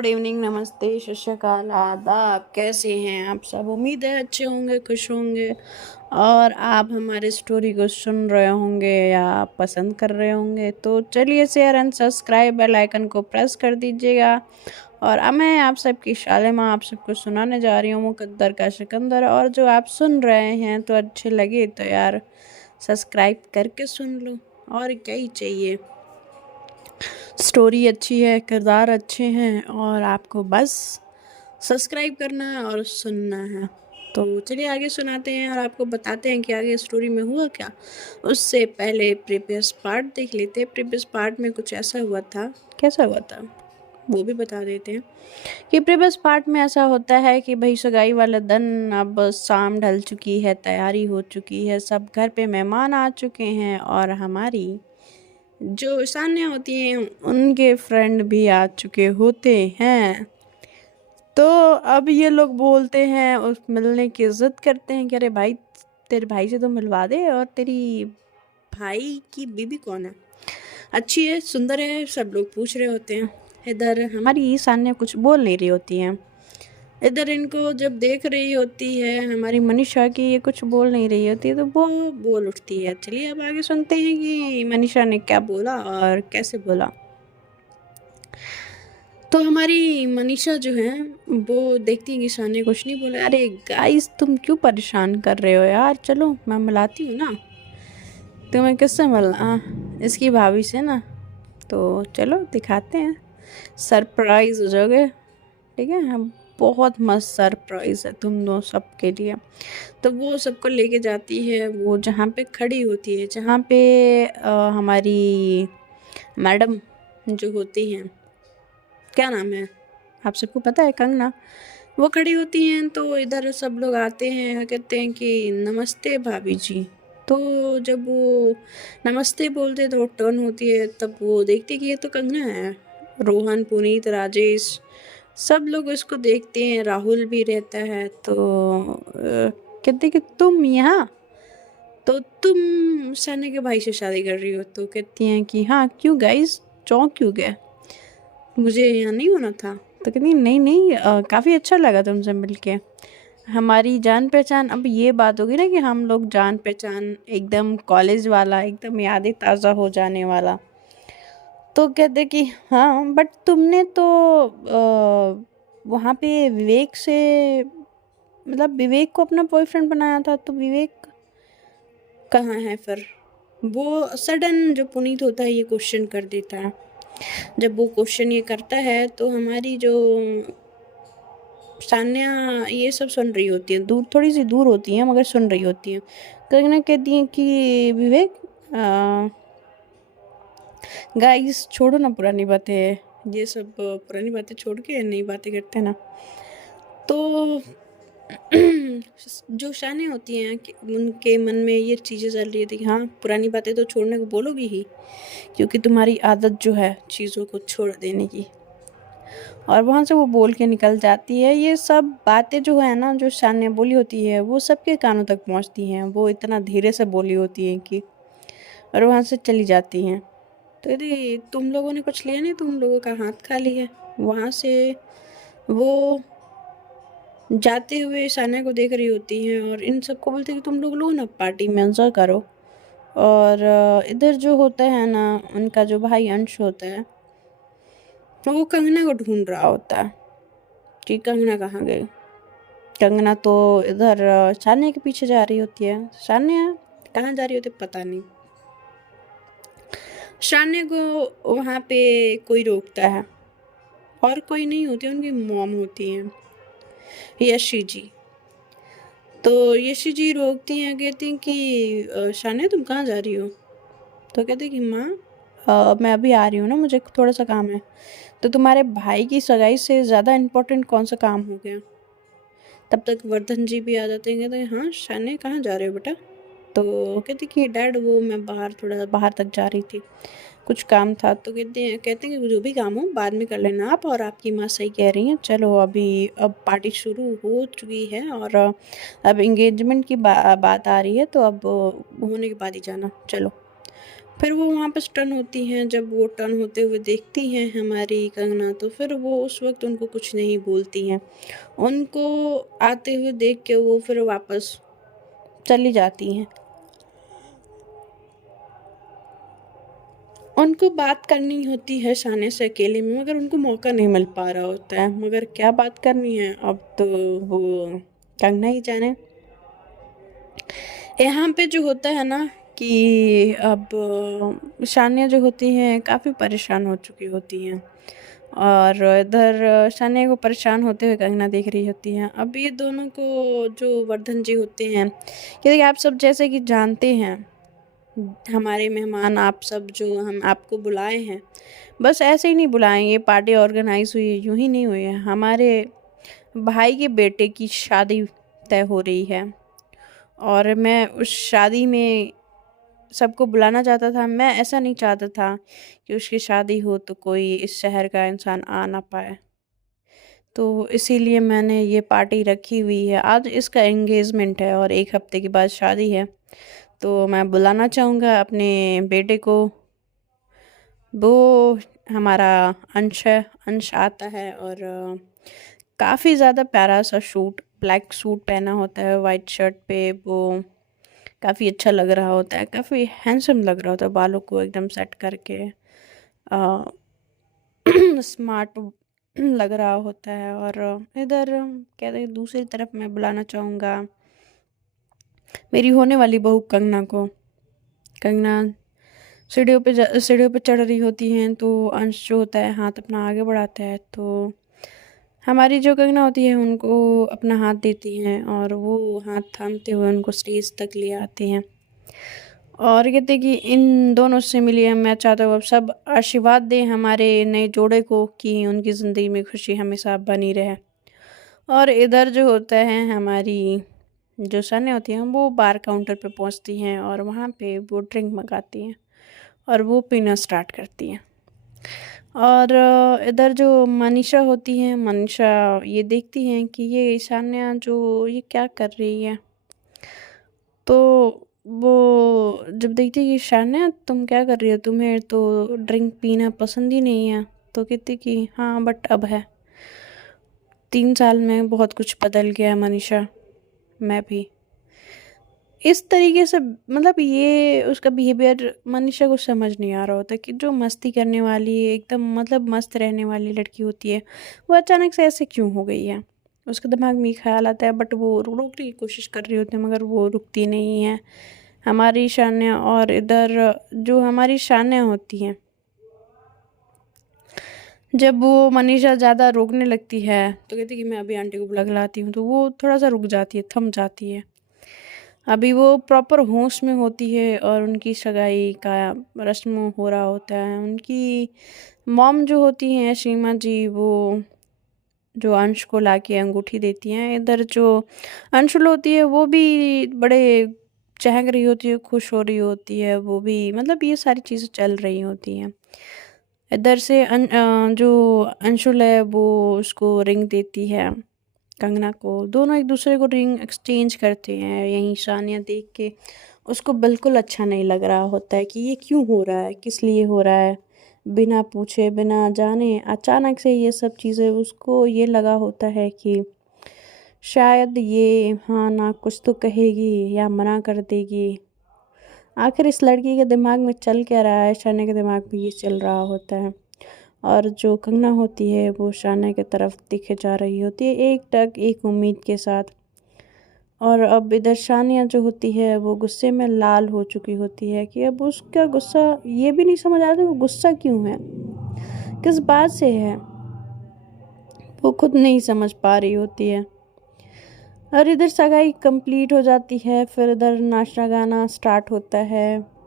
Good evening, नमस्ते, सत श्री अकाल, आदाब। कैसे हैं आप सब? उम्मीद है अच्छे होंगे, खुश होंगे और आप हमारे स्टोरी को सुन रहे होंगे या पसंद कर रहे होंगे। तो चलिए share and subscribe bell icon को प्रेस कर दीजिएगा। और अब मैं आप सबकी शालिमा आप सबको सुनाने जा रही हूँ मुकद्दर का सिकंदर। और जो आप सुन रहे हैं तो अच्छे लगे तो यार सब्सक्राइब करके सुन लो, और क्या ही चाहिए। स्टोरी अच्छी है, किरदार अच्छे हैं और आपको बस सब्सक्राइब करना है और सुनना है। तो चलिए आगे सुनाते हैं और आपको बताते हैं कि आगे स्टोरी में हुआ क्या। उससे पहले प्रीवियस पार्ट देख लेते हैं। प्रीवियस पार्ट में कुछ ऐसा हुआ था। कैसा हुआ था वो भी बता देते हैं कि प्रीवियस पार्ट में ऐसा होता है कि भाई सगाई वाले दिन अब शाम ढल चुकी है, तैयारी हो चुकी है, सब घर पे मेहमान आ चुके हैं और हमारी जो सान्या होती हैं उनके फ्रेंड भी आ चुके होते हैं। तो अब ये लोग बोलते हैं, उस मिलने की जिद करते हैं कि अरे भाई तेरे भाई से तो मिलवा दे। और तेरी भाई की बीबी कौन है? अच्छी है, सुंदर है, सब लोग पूछ रहे होते हैं। इधर हमारी सान्या कुछ बोल नहीं रही होती हैं। इधर इनको जब देख रही होती है हमारी मनीषा की ये कुछ बोल नहीं रही होती तो वो बोल उठती है। चलिए अब आगे सुनते हैं कि मनीषा ने क्या बोला और कैसे बोला। तो हमारी मनीषा जो है वो देखती है कि सान्या कुछ नहीं बोला। अरे गाइस तुम क्यों परेशान कर रहे हो यार, चलो मैं मिलाती हूँ ना। तुम्हें किससे मिलना? इसकी भाभी से ना। तो चलो दिखाते हैं, सरप्राइज हो जाओगे। ठीक है, हम बहुत मस्त सरप्राइज है तुम दो सबके लिए। तो वो सबको लेके जाती है वो जहाँ पे खड़ी होती है, जहाँ पे हमारी मैडम जो होती हैं, क्या नाम है आप सबको पता है? कंगना। वो खड़ी होती हैं तो इधर सब लोग आते हैं, कहते हैं कि नमस्ते भाभी जी। तो जब वो नमस्ते बोलते तो टर्न होती है, तब वो देखती कि ये तो कंगना है। रोहन, पुनीत, राजेश सब लोग उसको देखते हैं, राहुल भी रहता है। तो कहते कि तुम यहाँ, तो तुम सैनिक के भाई से शादी कर रही हो? तो कहती हैं कि हाँ, क्यों गाइस, चौंक क्यों गए? मुझे यहाँ नहीं होना था? तो कहती नहीं नहीं, काफ़ी अच्छा लगा तुमसे मिलके, हमारी जान पहचान। अब ये बात होगी ना कि हम लोग जान पहचान, एकदम कॉलेज वाला, एकदम यादें ताज़ा हो जाने वाला। तो कहते कि हाँ बट तुमने तो वहाँ पे विवेक से, मतलब विवेक को अपना बॉयफ्रेंड बनाया था, तो विवेक कहाँ है फिर? वो सडन जो पुनीत होता है ये क्वेश्चन कर देता है। जब वो क्वेश्चन ये करता है तो हमारी जो सान्या ये सब सुन रही होती है, दूर, थोड़ी सी दूर होती है मगर सुन रही होती है। कंगना कहती है कि विवेक गाइस छोड़ो ना पुरानी बातें, ये सब पुरानी बातें छोड़ के नई बातें करते हैं ना। तो जो शाने होती हैं कि उनके मन में ये चीज़ें चल रही थी कि हाँ पुरानी बातें तो छोड़ने को बोलोगी ही, क्योंकि तुम्हारी आदत जो है चीज़ों को छोड़ देने की। और वहाँ से वो बोल के निकल जाती है। ये सब बातें जो है ना, जो शान्या बोली होती है वो सबके कानों तक पहुँचती हैं। वो इतना धीरे से बोली होती है कि, और वहाँ से चली जाती हैं। तो यदि तुम लोगों ने कुछ लिया नहीं, तुम लोगों का हाथ खाली है। वहाँ से वो जाते हुए सान्या को देख रही होती हैं और इन सबको बोलती है कि तुम लोग ना पार्टी में एंजॉय करो। और इधर जो होता है ना, उनका जो भाई अंश होता है वो कंगना को ढूंढ रहा होता है कि कंगना कहाँ गई। कंगना तो इधर सान्या के पीछे जा रही होती है। सान्या कहाँ जा रही होती है पता नहीं। सान्या को वहाँ पे कोई रोकता है, और कोई नहीं होती, उनकी मॉम होती हैं, यशी जी। तो यशी जी रोकती हैं, कहती हैं कि सान्या तुम कहाँ जा रही हो? तो कहती कि माँ मैं अभी आ रही हूँ ना, मुझे थोड़ा सा काम है। तो तुम्हारे भाई की सगाई से ज़्यादा इम्पोर्टेंट कौन सा काम हो गया? तब तक वर्धन जी भी आ जाते हैं, कहते हैं हाँ शाने कहाँ जा रहे हो बेटा? तो कहती कि डैड वो मैं बाहर, थोड़ा बाहर तक जा रही थी, कुछ काम था। तो कहते हैं कि जो भी काम हो बाद में कर लेना आप, और आपकी माँ सही कह रही हैं, चलो अभी अब पार्टी शुरू हो चुकी है और अब इंगेजमेंट की बात आ रही है, तो अब होने के बाद ही जाना, चलो। फिर वो वहाँ पे स्टन होती हैं। जब वो टर्न होते हुए देखती हैं हमारी कंगना, तो फिर वो उस वक़्त उनको कुछ नहीं बोलती हैं। उनको आते हुए देख के वो फिर वापस चली जाती हैं। उनको बात करनी होती है शाने से अकेले में, मगर उनको मौका नहीं मिल पा रहा होता है। मगर क्या बात करनी है अब तो वो कंगना ही जाने। यहाँ पे जो होता है ना कि अब शानिया जो होती हैं काफ़ी परेशान हो चुकी होती हैं, और इधर शानिया को परेशान होते हुए कंगना देख रही होती हैं। अब ये दोनों को जो वर्धन जी होते हैं, क्योंकि आप सब जैसे कि जानते हैं, हमारे मेहमान आप सब जो हम आपको बुलाए हैं, बस ऐसे ही नहीं बुलाए, ये पार्टी ऑर्गेनाइज हुई है यूं ही नहीं हुई है। हमारे भाई के बेटे की शादी तय हो रही है, और मैं उस शादी में सबको बुलाना चाहता था। मैं ऐसा नहीं चाहता था कि उसकी शादी हो तो कोई इस शहर का इंसान आ ना पाए, तो इसीलिए मैंने ये पार्टी रखी हुई है। आज इसका एंगेजमेंट है और 1 हफ्ते के बाद शादी है, तो मैं बुलाना चाहूँगा अपने बेटे को। वो हमारा अंश है, अंश आता है, और काफ़ी ज़्यादा प्यारा सा सूट, ब्लैक सूट पहना होता है वाइट शर्ट पे। वो काफ़ी अच्छा लग रहा होता है, काफ़ी हैंडसम लग रहा होता है, बालों को एकदम सेट करके स्मार्ट लग रहा होता है। और इधर कहते हैं दूसरी तरफ मैं बुलाना चाहूँगा मेरी होने वाली बहू कंगना को। कंगना सीढ़ियों पे चढ़ रही होती हैं, तो अंश जो होता है हाथ अपना आगे बढ़ाता है, तो हमारी जो कंगना होती है उनको अपना हाथ देती हैं, और वो हाथ थामते हुए उनको स्टेज तक ले आते हैं, और कहते हैं कि इन दोनों से मिलिए मैं चाहता हूँ अब सब आशीर्वाद दें हमारे नए जोड़े को, कि उनकी ज़िंदगी में खुशी हमेशा बनी रहे। और इधर जो होता है हमारी जो सने होती हैं वो बार काउंटर पे पहुंचती हैं, और वहाँ पे वो ड्रिंक मंगाती हैं और वो पीना स्टार्ट करती हैं। और इधर जो मनीषा होती हैं, मनीषा ये देखती हैं कि ये ईशान्या जो ये क्या कर रही है, तो वो जब देखती है कि ईशान्या तुम क्या कर रही हो, तुम्हें तो ड्रिंक पीना पसंद ही नहीं है, तो कहती कि हाँ बट अब है, 3 साल में बहुत कुछ बदल गया मनीषा, मैं भी इस तरीके से। मतलब ये उसका बिहेवियर मनीषा को समझ नहीं आ रहा होता कि जो मस्ती करने वाली एकदम मतलब मस्त रहने वाली लड़की होती है, वो अचानक से ऐसे क्यों हो गई है। उसके दिमाग में ये ख्याल आता है, बट वो रोकने की कोशिश कर रही होती है, मगर वो रुकती नहीं है हमारी शान्या। और इधर जो हमारी शान्या होती हैं, जब वो मनीषा ज़्यादा रोकने लगती है तो कहती है कि मैं अभी आंटी को बुला के लाती हूँ, तो वो थोड़ा सा रुक जाती है, थम जाती है। अभी वो प्रॉपर होश में होती है, और उनकी सगाई का रस्म हो रहा होता है। उनकी मॉम जो होती हैं सीमा जी, वो जो अंश को लाके अंगूठी देती हैं। इधर जो अंशुल होती है वो भी बड़े चहक रही होती है, खुश हो रही होती है, वो भी मतलब ये सारी चीज़ें चल रही होती हैं। इधर से जो अंशुल है वो उसको रिंग देती है कंगना को, दोनों एक दूसरे को रिंग एक्सचेंज करते हैं। यहीं शानिया देख के उसको बिल्कुल अच्छा नहीं लग रहा होता है कि ये क्यों हो रहा है, किस लिए हो रहा है, बिना पूछे बिना जाने अचानक से ये सब चीज़ें। उसको ये लगा होता है कि शायद ये हाँ ना कुछ तो कहेगी या मना कर देगी। आखिर इस लड़की के दिमाग में चल क्या रहा है, शानिया के दिमाग में ये चल रहा होता है। और जो कंगना होती है वो शानिया की तरफ दिखे जा रही होती है, एक टक एक उम्मीद के साथ। और अब इधर शानिया जो होती है वो गुस्से में लाल हो चुकी होती है, कि अब उसका गुस्सा ये भी नहीं समझ आ रहा था वो गुस्सा क्यों है, किस बात से है, वो खुद नहीं समझ पा रही होती है। और इधर सगाई कंप्लीट हो जाती है, फिर इधर नाचना गाना स्टार्ट होता है,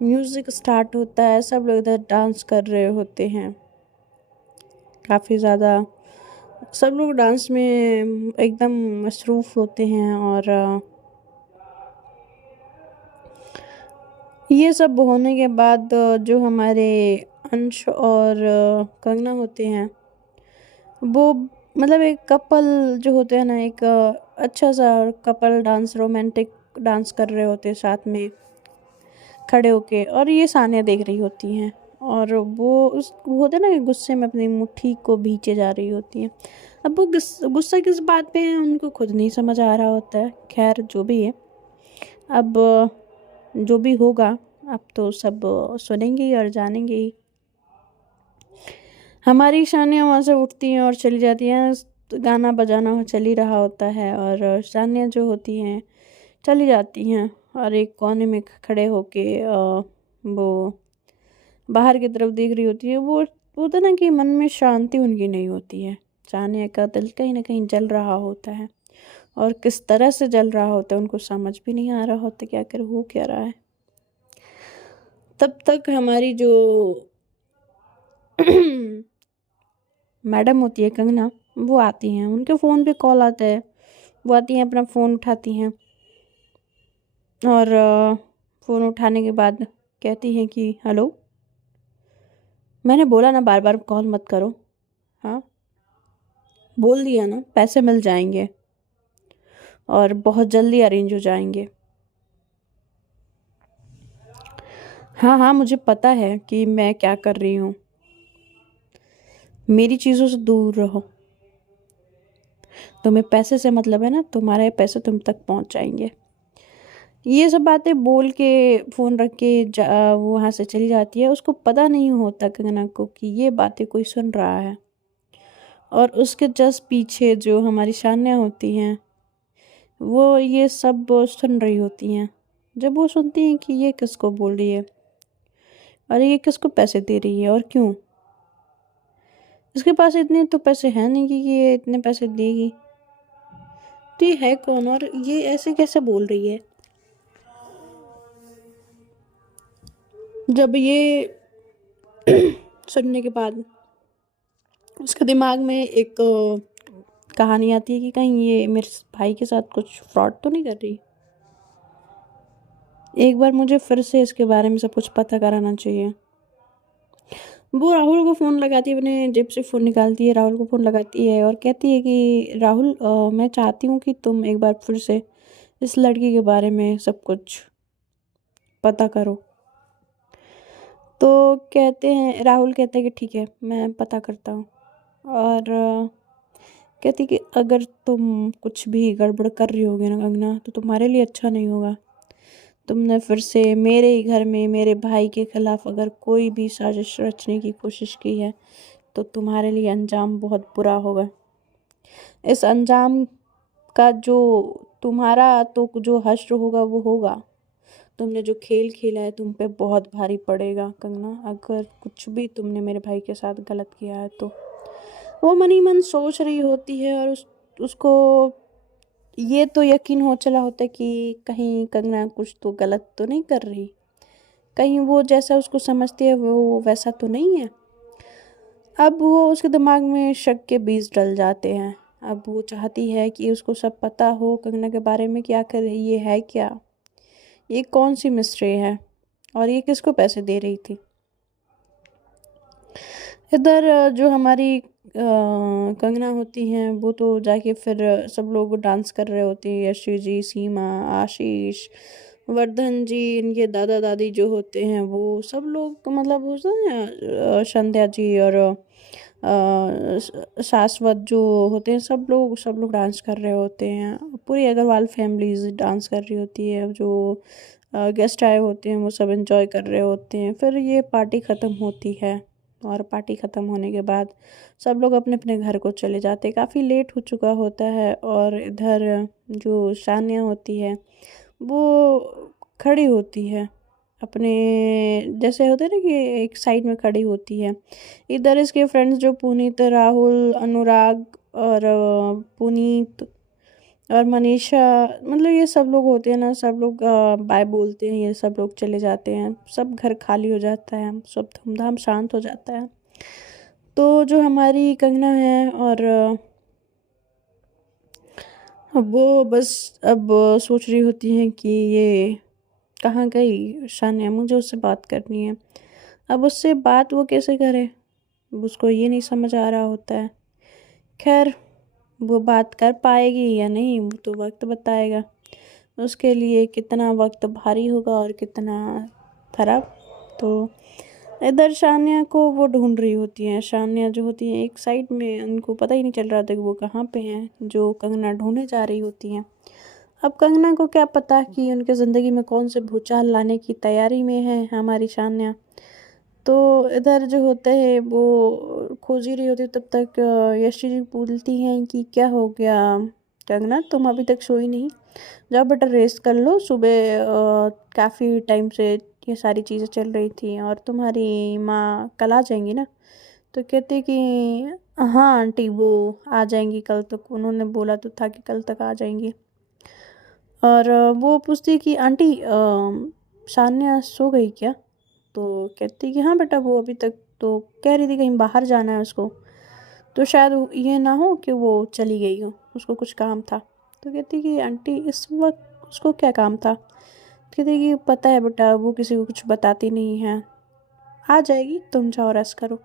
म्यूज़िक स्टार्ट होता है, सब लोग इधर डांस कर रहे होते हैं। काफ़ी ज़्यादा सब लोग डांस में एकदम मसरूफ़ होते हैं। और ये सब होने के बाद जो हमारे अंश और कंगना होते हैं वो मतलब एक कपल जो होते हैं ना, एक अच्छा सा कपल डांस, रोमांटिक डांस कर रहे होते हैं साथ में, खड़े होके, और ये सानिया देख रही होती हैं, और वो होता है ना कि गुस्से में अपनी मुट्ठी को भींचे जा रही होती हैं। अब वो गुस्सा किस बात पे है उनको खुद नहीं समझ आ रहा होता है। खैर जो भी है, अब जो भी होगा अब तो सब सुनेंगे ही और जानेंगे ही। हमारी शानिया वहाँ से उठती हैं और चली जाती हैं। गाना बजाना चल ही रहा होता है और शानिया जो होती हैं चली जाती हैं, और एक कोने में खड़े होके वो बाहर की तरफ देख रही होती है। वो होता ना कि मन में शांति उनकी नहीं होती है। शानिया का दिल कहीं ना कहीं जल रहा होता है, और किस तरह से जल रहा होता है उनको समझ भी नहीं आ रहा होता कि आखिर हो क्या रहा है। तब तक हमारी जो मैडम होती है कंगना, वो आती हैं। उनके फ़ोन पे कॉल आता है, वो आती हैं, अपना फ़ोन उठाती हैं, और फ़ोन उठाने के बाद कहती हैं कि हेलो, मैंने बोला ना बार बार कॉल मत करो। हाँ, बोल दिया ना, पैसे मिल जाएंगे और बहुत जल्दी अरेंज हो जाएंगे। हाँ हाँ, मुझे पता है कि मैं क्या कर रही हूँ। मेरी चीज़ों से दूर रहो। तुम्हें पैसे से मतलब है ना, तुम्हारे पैसे तुम तक पहुँच जाएंगे। ये सब बातें बोल के फ़ोन रख के वो वहाँ से चली जाती है। उसको पता नहीं होता कंगना को कि ये बातें कोई सुन रहा है, और उसके जस्ट पीछे जो हमारी शानिया होती हैं वो ये सब सुन रही होती हैं। जब वो सुनती हैं कि ये किसको बोल रही है और ये किसको पैसे दे रही है और क्यों, इसके पास इतने तो पैसे हैं नहीं कि ये इतने पैसे देगी, तो ये है कौन और ये ऐसे कैसे बोल रही है। जब ये सुनने के बाद उसके दिमाग में एक कहानी आती है कि कहीं ये मेरे भाई के साथ कुछ फ्रॉड तो नहीं कर रही। एक बार मुझे फिर से इसके बारे में सब कुछ पता कराना चाहिए। वो राहुल को फ़ोन लगाती है, अपने जेब से फ़ोन निकालती है, राहुल को फ़ोन लगाती है और कहती है कि राहुल, मैं चाहती हूँ कि तुम एक बार फिर से इस लड़की के बारे में सब कुछ पता करो। तो कहते हैं, राहुल कहते हैं कि ठीक है, मैं पता करता हूँ। और कहती कि अगर तुम कुछ भी गड़बड़ कर रही होगी ना कंगना, तो तुम्हारे लिए अच्छा नहीं होगा। तुमने फिर से मेरे ही घर में मेरे भाई के खिलाफ अगर कोई भी साजिश रचने की कोशिश की है, तो तुम्हारे लिए अंजाम बहुत बुरा होगा। इस अंजाम का जो तुम्हारा तो जो हश्र होगा वो होगा। तुमने जो खेल खेला है तुम पे बहुत भारी पड़ेगा कंगना, अगर कुछ भी तुमने मेरे भाई के साथ गलत किया है तो। वो मन ही मन सोच रही होती है, और उसको ये तो यकीन हो चला होता है कि कहीं कंगना कुछ तो गलत तो नहीं कर रही, कहीं वो जैसा उसको समझती है वो वैसा तो नहीं है। अब वो उसके दिमाग में शक के बीज डल जाते हैं। अब वो चाहती है कि उसको सब पता हो कंगना के बारे में, क्या कर रही ये है क्या, ये कौन सी मिस्ट्री है और ये किसको पैसे दे रही थी। इधर जो हमारी कंगना होती हैं वो तो जाके फिर सब लोग डांस कर रहे होते हैं। यशी जी, सीमा, आशीष, वर्धन जी, इनके दादा दादी जो होते हैं वो सब लोग, मतलब वो संध्या जी और शाश्वत जो होते हैं, सब लोग डांस कर रहे होते हैं। पूरी अग्रवाल फैमिलीज डांस कर रही होती है। जो गेस्ट आए होते हैं वो सब एंजॉय कर रहे होते हैं। फिर ये पार्टी ख़त्म होती है, और पार्टी ख़त्म होने के बाद सब लोग अपने अपने घर को चले जाते हैं। काफ़ी लेट हो चुका होता है, और इधर जो शानिया होती है वो खड़ी होती है अपने, जैसे होते हैं ना कि एक साइड में खड़ी होती है। इधर इसके फ्रेंड्स जो पुनीत, राहुल, अनुराग और पुनीत और मनीषा, मतलब ये सब लोग होते हैं ना, सब लोग बाय बोलते हैं, ये सब लोग चले जाते हैं। सब घर खाली हो जाता है, सब धूमधाम शांत हो जाता है। तो जो हमारी कंगना है और वो बस अब सोच रही होती हैं कि ये कहाँ गई शानिया, मुझे उससे बात करनी है। अब उससे बात वो कैसे करे, उसको ये नहीं समझ आ रहा होता है। खैर, वो बात कर पाएगी या नहीं वो तो वक्त बताएगा। उसके लिए कितना वक्त भारी होगा और कितना ख़राब। तो इधर शानिया को वो ढूंढ रही होती हैं। शानिया जो होती है एक साइड में, उनको पता ही नहीं चल रहा था कि वो कहाँ पे हैं, जो कंगना ढूंढने जा रही होती हैं। अब कंगना को क्या पता कि उनके ज़िंदगी में कौन से भूचाल लाने की तैयारी में है हमारी शानिया। तो इधर जो होता है वो खोज ही रही होती है, तब तक यशी जी बोलती हैं कि क्या हो गया कंगना, तुम अभी तक सोई नहीं, जाओ बेटा रेस्ट कर लो, सुबह काफ़ी टाइम से ये सारी चीज़ें चल रही थी और तुम्हारी माँ कल आ जाएंगी ना। तो कहते कि हाँ आंटी वो आ जाएंगी कल तक, उन्होंने बोला तो था कि कल तक आ जाएंगी। और वो पूछती कि आंटी शान्या सो गई क्या। तो कहती कि हाँ बेटा वो अभी तक तो कह रही थी कहीं बाहर जाना है उसको, तो शायद ये ना हो कि वो चली गई हो, उसको कुछ काम था। तो कहती कि आंटी इस वक्त उसको क्या काम था। कहती कि पता है बेटा वो किसी को कुछ बताती नहीं है, आ जाएगी, तुम जाओ रेस्ट करो।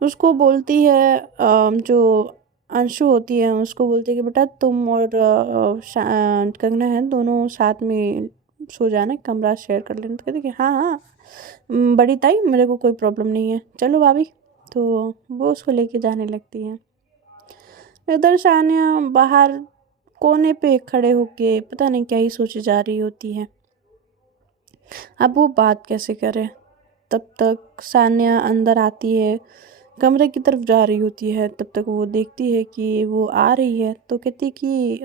उसको बोलती है जो अंशु होती है उसको बोलती है कि बेटा तुम और कंगना है दोनों साथ में सो जाना, कमरा शेयर कर लेना। तो कहती कि हाँ हाँ बड़ी ताई मेरे को कोई प्रॉब्लम नहीं है, चलो भाभी। तो वो उसको लेके जाने लगती है। इधर शानिया बाहर कोने पे खड़े होके पता नहीं क्या ही सोचे जा रही होती है, अब वो बात कैसे करे। तब तक सान्या अंदर आती है, कमरे की तरफ जा रही होती है, तब तक वो देखती है कि वो आ रही है। तो कहती कि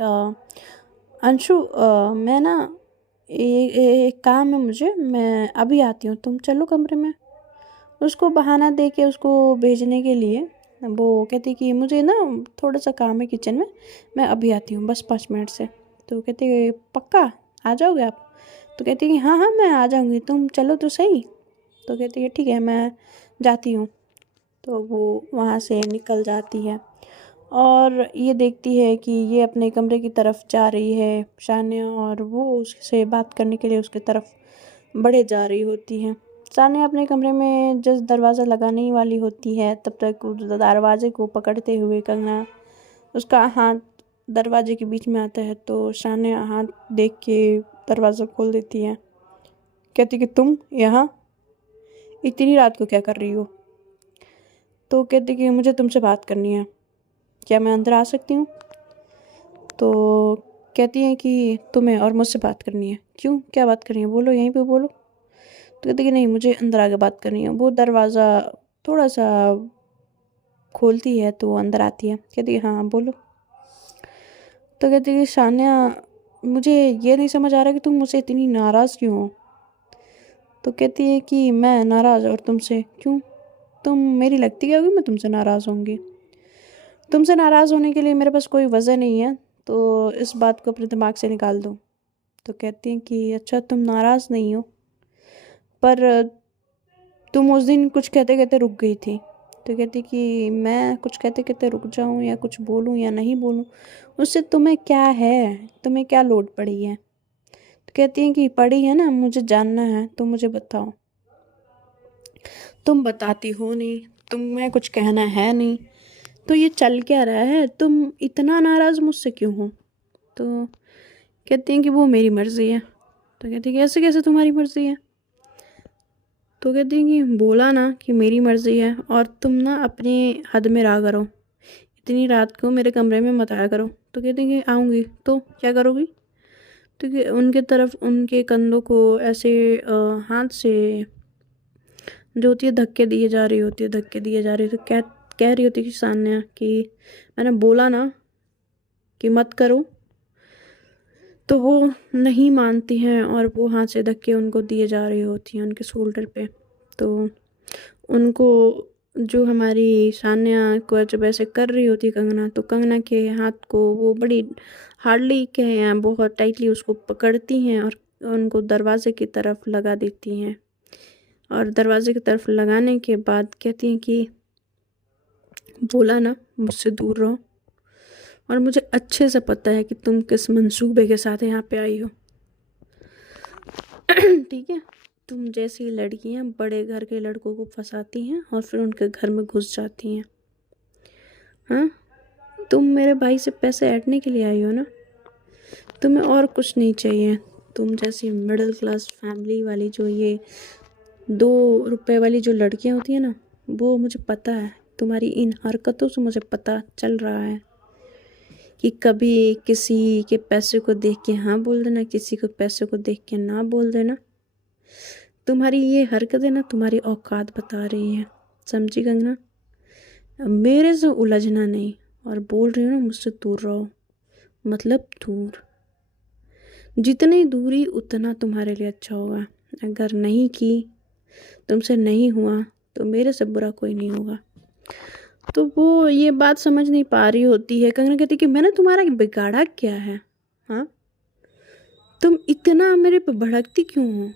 अंशु मैं ना एक काम है मुझे, मैं अभी आती हूँ, तुम चलो कमरे में। उसको बहाना दे के उसको भेजने के लिए वो कहती कि मुझे ना थोड़ा सा काम है किचन में, मैं अभी आती हूँ बस 5 मिनट से। तो कहती पक्का आ जाओगे आप। तो कहती कि हाँ हाँ मैं आ जाऊँगी, तुम चलो तो सही। तो कहती है ठीक है मैं जाती हूँ। तो वो वहाँ से निकल जाती है और ये देखती है कि ये अपने कमरे की तरफ जा रही है शानिया, और वो उससे बात करने के लिए उसके तरफ बढ़े जा रही होती है। शानिया अपने कमरे में जस्ट दरवाज़ा लगाने ही वाली होती है, तब तक उस दरवाजे को पकड़ते हुए कंगना उसका हाथ दरवाजे के बीच में आता है। तो शानिया हाथ देख के दरवाज़ा खोल देती है। कहती कि तुम यहाँ इतनी रात को क्या कर रही हो। तो कहती कि मुझे तुमसे बात करनी है, क्या मैं अंदर आ सकती हूँ। तो कहती हैं कि तुम्हें और मुझसे बात करनी है। क्यों, क्या बात करनी है, बोलो यहीं पे बोलो। तो कहती कि नहीं मुझे अंदर आके बात करनी है। वो दरवाज़ा थोड़ा सा खोलती है तो वो अंदर आती है। कहती है हाँ बोलो। तो कहती है शानिया मुझे ये नहीं समझ आ रहा कि तुम मुझसे इतनी नाराज़ क्यों हो। तो कहती है कि मैं नाराज़, और तुमसे क्यों, तुम मेरी लगती क्या होगी मैं तुमसे नाराज़ होंगी। तुमसे नाराज़ होने के लिए मेरे पास कोई वजह नहीं है, तो इस बात को अपने दिमाग से निकाल दो। तो कहती हैं कि अच्छा तुम नाराज़ नहीं हो, पर तुम उस दिन कुछ कहते कहते रुक गई थी। तो कहती कि मैं कुछ कहते कहते रुक जाऊं या कुछ बोलूं या नहीं बोलूं, उससे तुम्हें क्या है, तुम्हें क्या लोड पड़ी है। तो कहती हैं कि पड़ी है ना, मुझे जानना है, तुम मुझे बताओ। तुम बताती हो नहीं, तुम्हें कुछ कहना है नहीं, तो ये चल क्या रहा है, तुम इतना नाराज़ मुझसे क्यों हो। तो कहती हैं कि वो मेरी मर्ज़ी है। तो कहती है कि ऐसे कैसे तुम्हारी मर्ज़ी है। तो कहती हैं कि बोला ना कि मेरी मर्ज़ी है, और तुम ना अपनी हद में रहा करो, इतनी रात को मेरे कमरे में मत आया करो। तो कहती हैं कि आऊँगी तो क्या करोगी। तो उनके तरफ उनके कंधों को ऐसे हाथ से जो होती है धक्के दिए जा रही होती है, धक्के दिए जा रही। तो कह रही होती है कि सान्या कि मैंने बोला ना कि मत करो। तो वो नहीं मानती हैं और वो हाथ से धक्के उनको दिए जा रही होती हैं उनके शोल्डर पे। तो उनको जो हमारी सान्या को जब ऐसे कर रही होती है कंगना, तो कंगना के हाथ को वो बड़ी हार्डली कहें या बहुत टाइटली उसको पकड़ती हैं और उनको दरवाजे की तरफ लगा देती हैं। और दरवाजे की तरफ लगाने के बाद कहती हैं कि बोला ना मुझसे दूर रहो, और मुझे अच्छे से पता है कि तुम किस मंसूबे के साथ यहाँ पे आई हो। ठीक है, तुम जैसी लड़कियाँ बड़े घर के लड़कों को फंसाती हैं और फिर उनके घर में घुस जाती हैं। हाँ, तुम मेरे भाई से पैसे ऐंठने के लिए आई हो ना, तुम्हें और कुछ नहीं चाहिए। तुम जैसी मिडिल क्लास फैमिली वाली जो ये 2 रुपए वाली जो लड़कियां होती हैं ना, वो मुझे पता है। तुम्हारी इन हरकतों से मुझे पता चल रहा है कि कभी किसी के पैसे को देख के हाँ बोल देना, किसी को पैसे को देख के ना बोल देना। तुम्हारी ये हरकतें ना तुम्हारी औकात बता रही है, समझी कंगना? मेरे से उलझना नहीं, और बोल रही हो ना मुझसे दूर रहो, मतलब दूर। जितनी दूरी उतना तुम्हारे लिए अच्छा होगा। अगर नहीं की, तुमसे नहीं हुआ, तो मेरे से बुरा कोई नहीं होगा। तो वो ये बात समझ नहीं पा रही होती है। कंगना कहती कि मैंने तुम्हारा बिगाड़ा क्या है? हाँ, तुम इतना मेरे पे भड़कती क्यों हो?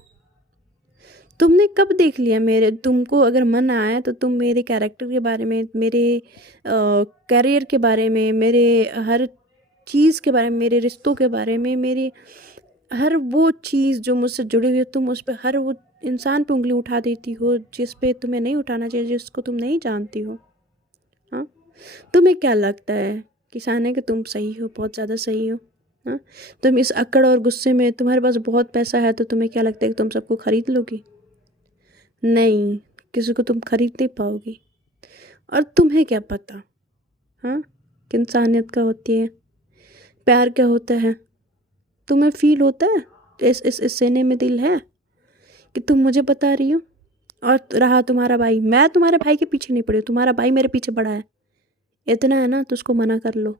तुमने कब देख लिया मेरे, तुमको अगर मन आया तो तुम मेरे कैरेक्टर के बारे में, मेरे करियर के बारे में, मेरे हर चीज़ के बारे में, मेरे रिश्तों के बारे में, मेरी हर वो चीज़ जो मुझसे जुड़ी हुई है, तुम उस पर हर वो इंसान पे उंगली उठा देती हो जिस पे तुम्हें नहीं उठाना चाहिए, जिसको तुम नहीं जानती हो। हाँ, तुम्हें क्या लगता है कि साने कि तुम सही हो, बहुत ज़्यादा सही हो? हाँ, तुम इस अक्कड़ और गुस्से में, तुम्हारे पास बहुत पैसा है तो तुम्हें क्या लगता है कि तुम सबको खरीद लोगी? नहीं, किसी को तुम खरीद नहीं पाओगी। और तुम्हें क्या पता, हाँ, कि इंसानियत क्या होती है, प्यार क्या होता है? तुम्हें फील होता है? इस सीने में दिल है कि तुम मुझे बता रही हो? और रहा तुम्हारा भाई, मैं तुम्हारे भाई के पीछे नहीं पड़ी हूँ, तुम्हारा भाई मेरे पीछे पड़ा है। इतना है ना तो उसको मना कर लो,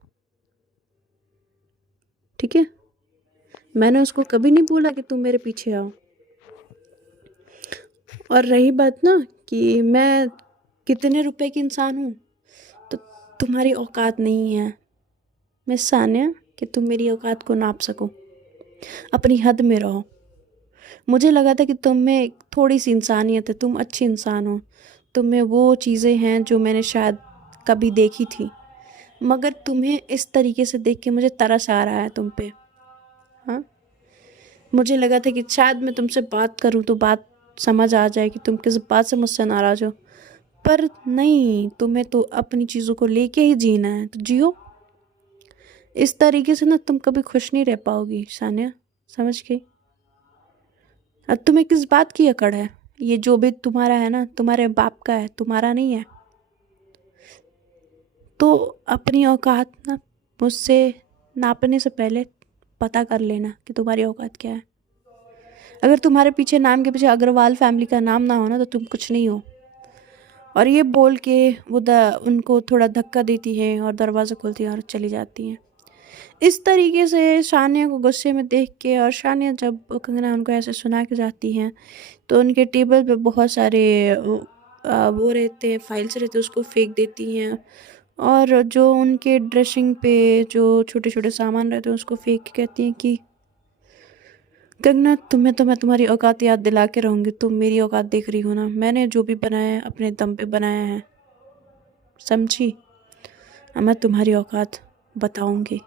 ठीक है? मैंने उसको कभी नहीं बोला कि तुम मेरे पीछे आओ। और रही बात ना कि मैं कितने रुपए की इंसान हूँ, तो तुम्हारी औकात नहीं है मैं सान्या कि तुम मेरी औकात को नाप सको। अपनी हद में रहो। मुझे लगा था कि तुम में थोड़ी सी इंसानियत है, तुम अच्छी इंसान हो, तुम में वो चीज़ें हैं जो मैंने शायद कभी देखी थी, मगर तुम्हें इस तरीके से देख के मुझे तरस आ रहा है तुम पे। हाँ, मुझे लगा था कि शायद मैं तुमसे बात करूं तो बात समझ आ जाए कि तुम किस बात से मुझसे नाराज़ हो, पर नहीं, तुम्हें तो अपनी चीज़ों को लेके ही जीना है, तो जियो। इस तरीके से ना तुम कभी खुश नहीं रह पाओगी सानिया, समझ गई? अब तुम्हें किस बात की अकड़ है? ये जो भी तुम्हारा है ना, तुम्हारे बाप का है, तुम्हारा नहीं है। तो अपनी औकात ना मुझसे नापने से पहले पता कर लेना कि तुम्हारी औकात क्या है। अगर तुम्हारे पीछे, नाम के पीछे अग्रवाल फैमिली का नाम ना हो ना, तो तुम कुछ नहीं हो। और ये बोल के वो उनको थोड़ा धक्का देती है और दरवाज़ा खोलती है और चली जाती है। इस तरीके से शानिया को गुस्से में देख के, और शानिया जब कंगना उनको ऐसे सुना के जाती हैं, तो उनके टेबल पे बहुत सारे वो रहते हैं, फाइल्स रहते हैं, उसको फेंक देती हैं। और जो उनके ड्रेसिंग पे जो छोटे छोटे सामान रहते हैं उसको फेंक के कहती हैं कि कंगना, तुम्हें तो मैं तुम्हारी औकात याद दिला के रहूँगी। तुम मेरी औकात देख रही हो ना, मैंने जो भी बनाया है अपने दम पे बनाया है, समझी? अब मैं तुम्हारी औकात बताऊँगी।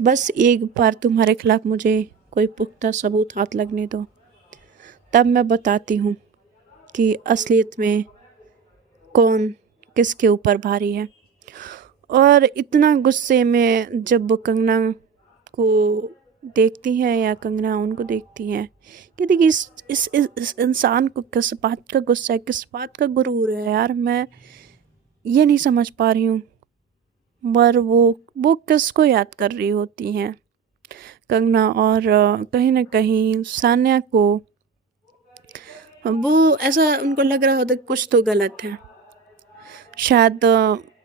बस एक बार तुम्हारे खिलाफ मुझे कोई पुख्ता सबूत हाथ लगने दो, तब मैं बताती हूँ कि असलियत में कौन किसके ऊपर भारी है। और इतना गुस्से में जब वो कंगना को देखती हैं या कंगना उनको देखती हैं, कि देखिए इस इंसान को किस बात का गुस्सा है, किस बात का गुरूर है यार, मैं ये नहीं समझ पा रही हूँ। पर वो किसको याद कर रही होती हैं कंगना, और कहीं ना कहीं सान्या को वो ऐसा उनको लग रहा होता है कुछ तो गलत है। शायद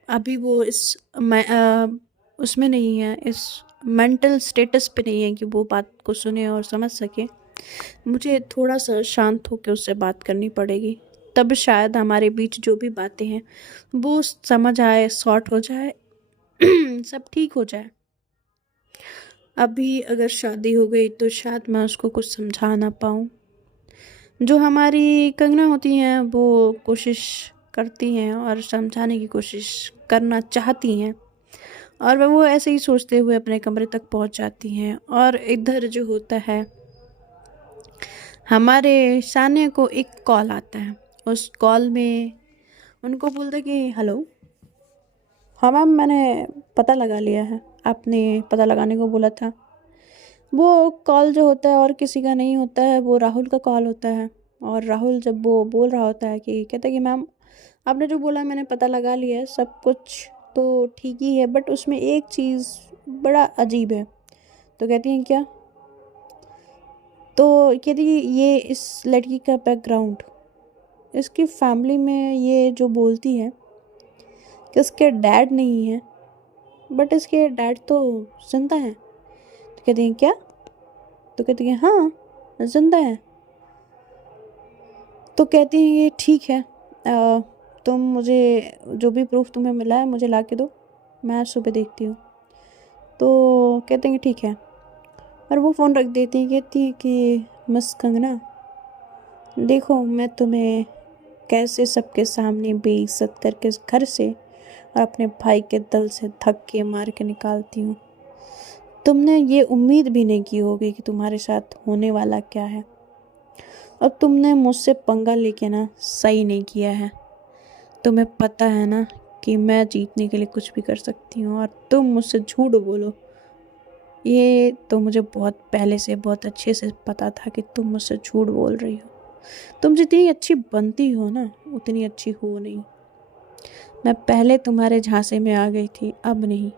अभी वो उसमें नहीं है, इस मेंटल स्टेटस पे नहीं है कि वो बात को सुने और समझ सके। मुझे थोड़ा सा शांत होकर उससे बात करनी पड़ेगी, तब शायद हमारे बीच जो भी बातें हैं वो समझ आए, सॉर्ट हो जाए, सब ठीक हो जाए। अभी अगर शादी हो गई तो शायद मैं उसको कुछ समझा ना पाऊँ। जो हमारी कंगना होती हैं वो कोशिश करती हैं और समझाने की कोशिश करना चाहती हैं, और वो ऐसे ही सोचते हुए अपने कमरे तक पहुंच जाती हैं। और इधर जो होता है, हमारे सान्या को एक कॉल आता है। उस कॉल में उनको बोलते कि हेलो, हाँ मैम, मैंने पता लगा लिया है, आपने पता लगाने को बोला था। वो कॉल जो होता है और किसी का नहीं होता है, वो राहुल का कॉल होता है। और राहुल जब वो बोल रहा होता है कि कहता है कि मैम आपने जो बोला मैंने पता लगा लिया है, सब कुछ तो ठीक ही है, बट उसमें एक चीज़ बड़ा अजीब है। तो कहती हैं क्या? तो कहती है ये इस लड़की का बैकग्राउंड, इसकी फैमिली में ये जो बोलती है कि उसके डैड नहीं है, बट इसके डैड तो जिंदा हैं। तो कहती हैं क्या? तो कहती है हाँ जिंदा है। तो कहती है ये ठीक है, तुम मुझे जो भी प्रूफ तुम्हें मिला है मुझे ला के दो, मैं आज सुबह देखती हूँ। तो कहते हैं कि ठीक है, और वो फ़ोन रख देती है। कहती है कि मिस कंगना, देखो मैं तुम्हें कैसे सबके सामने बेइज्जत करके इस घर से और अपने भाई के दिल से धक्के मार के निकालती हूँ। तुमने ये उम्मीद भी नहीं की होगी कि तुम्हारे साथ होने वाला क्या है, और तुमने मुझसे पंगा लेके ना सही नहीं किया है। तुम्हें पता है ना कि मैं जीतने के लिए कुछ भी कर सकती हूँ, और तुम मुझसे झूठ बोलो, ये तो मुझे बहुत पहले से बहुत अच्छे से पता था कि तुम मुझसे झूठ बोल रही हो। तुम जितनी अच्छी बनती हो ना उतनी अच्छी हो नहीं। मैं पहले तुम्हारे झांसे में आ गई थी, अब नहीं।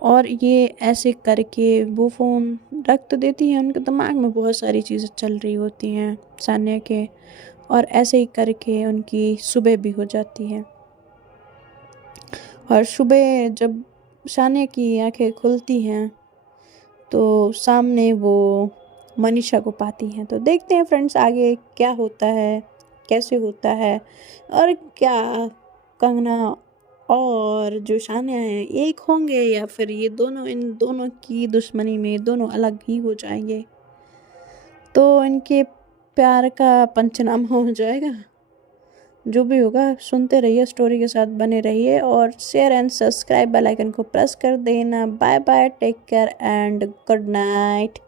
और ये ऐसे करके वो फ़ोन रख तो देती है, उनके दिमाग में बहुत सारी चीज़ें चल रही होती हैं सान्या के, और ऐसे ही करके उनकी सुबह भी हो जाती है। और सुबह जब सान्या की आंखें खुलती हैं तो सामने वो मनीषा को पाती हैं। तो देखते हैं फ्रेंड्स आगे क्या होता है, कैसे होता है, और क्या कंगना और जो सान्या है एक होंगे, या फिर ये दोनों इन दोनों की दुश्मनी में दोनों अलग ही हो जाएंगे। तो इनके प्यार का पंचनामा हो जाएगा। जो भी होगा सुनते रहिए, स्टोरी के साथ बने रहिए, और share and subscribe bell icon को प्रेस कर देना। Bye bye, take care and good night.